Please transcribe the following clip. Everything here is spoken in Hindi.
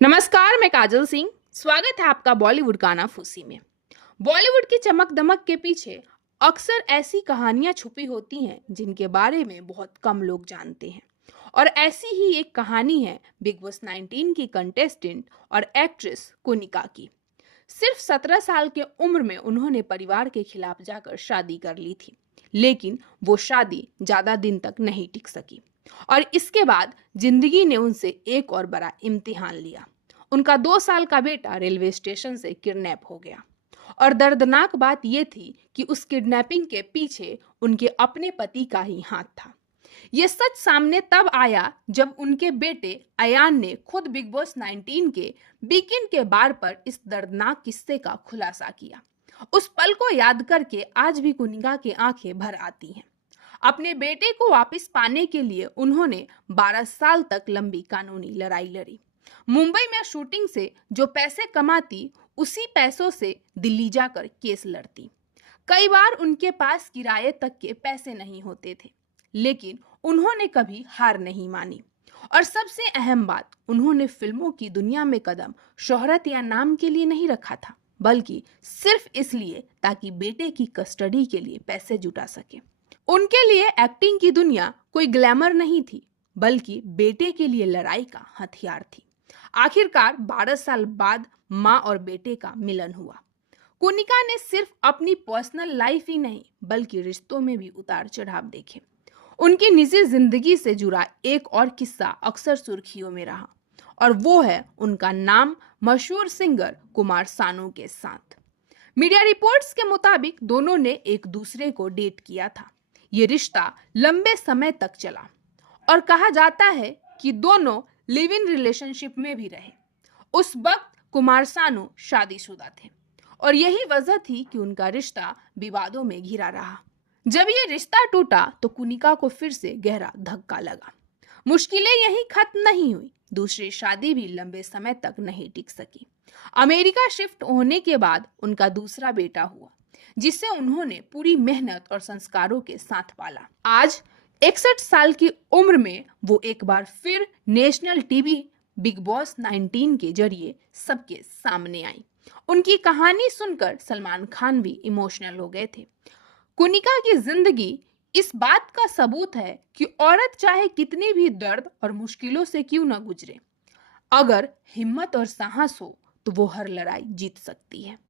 नमस्कार, मैं काजल सिंह। स्वागत है आपका बॉलीवुड गाना फूसी में। बॉलीवुड की चमक दमक के पीछे अक्सर ऐसी कहानियां छुपी होती हैं जिनके बारे में बहुत कम लोग जानते हैं। और ऐसी ही एक कहानी है बिग बॉस 19 की कंटेस्टेंट और एक्ट्रेस कोनिका की। सिर्फ 17 साल के उम्र में उन्होंने परिवार के खिलाफ जाकर शादी कर ली थी, लेकिन वो शादी ज्यादा दिन तक नहीं टिक सकी। और इसके बाद जिंदगी ने उनसे एक और बड़ा इम्तिहान लिया। उनका 2 साल का बेटा रेलवे स्टेशन से किडनैप हो गया। और दर्दनाक बात यह थी कि उस किडनैपिंग के पीछे उनके अपने पति का ही हाथ था। ये सच सामने तब आया जब उनके बेटे अयान ने खुद बिग बॉस 19 के वीकेंड के बार पर इस दर्दनाक किस्से का खुलासा किया। उस पल को याद करके आज भी कुनिका की आंखें भर आती हैं। अपने बेटे को वापस पाने के लिए उन्होंने 12 साल तक लंबी कानूनी लड़ाई लड़ी। मुंबई में शूटिंग से जो पैसे कमाती, उसी पैसों से दिल्ली जाकर केस लड़ती। कई बार उनके पास किराए तक के पैसे नहीं होते थे, लेकिन उन्होंने कभी हार नहीं मानी। और सबसे अहम बात, उन्होंने फिल्मों की दुनिया में कदम शोहरत या नाम के लिए नहीं रखा था, बल्कि सिर्फ इसलिए ताकि बेटे की कस्टडी के लिए पैसे जुटा सके। उनके लिए एक्टिंग की दुनिया कोई ग्लैमर नहीं थी, बल्कि बेटे के लिए लड़ाई का हथियार थी। आखिरकार 12 साल बाद माँ और बेटे का मिलन हुआ। कोनिका ने सिर्फ अपनी पर्सनल लाइफ ही नहीं, बल्कि रिश्तों में भी उतार चढ़ाव देखे। उनकी निजी जिंदगी से जुड़ा एक और किस्सा अक्सर सुर्खियों में रहा, और वो है उनका नाम मशहूर सिंगर कुमार सानू के साथ। मीडिया रिपोर्ट्स के मुताबिक दोनों ने एक दूसरे को डेट किया था। ये रिश्ता लंबे समय तक चला और कहा जाता है कि दोनों लिव इन रिलेशनशिप में भी रहे। उस वक्त कुमार सानू शादीशुदा थे और यही वजह थी कि उनका रिश्ता विवादों में घिरा रहा। जब ये रिश्ता टूटा तो कुनिका को फिर से गहरा धक्का लगा। मुश्किलें यहीं खत्म नहीं हुई, दूसरी शादी भी लंबे समय तक नहीं टिक सकी। अमेरिका शिफ्ट होने के बाद उनका दूसरा बेटा हुआ, जिसे उन्होंने पूरी मेहनत और संस्कारों के साथ पाला। आज 61 साल की उम्र में वो एक बार फिर नेशनल टीवी बिग बॉस 19 के जरिए सबके सामने आई। उनकी कहानी सुनकर सलमान खान भी इमोशनल हो गए थे। कुनिका की जिंदगी इस बात का सबूत है कि औरत चाहे कितनी भी दर्द और मुश्किलों से क्यों न गुजरे, अगर हिम्मत और साहस हो तो वो हर लड़ाई जीत सकती है।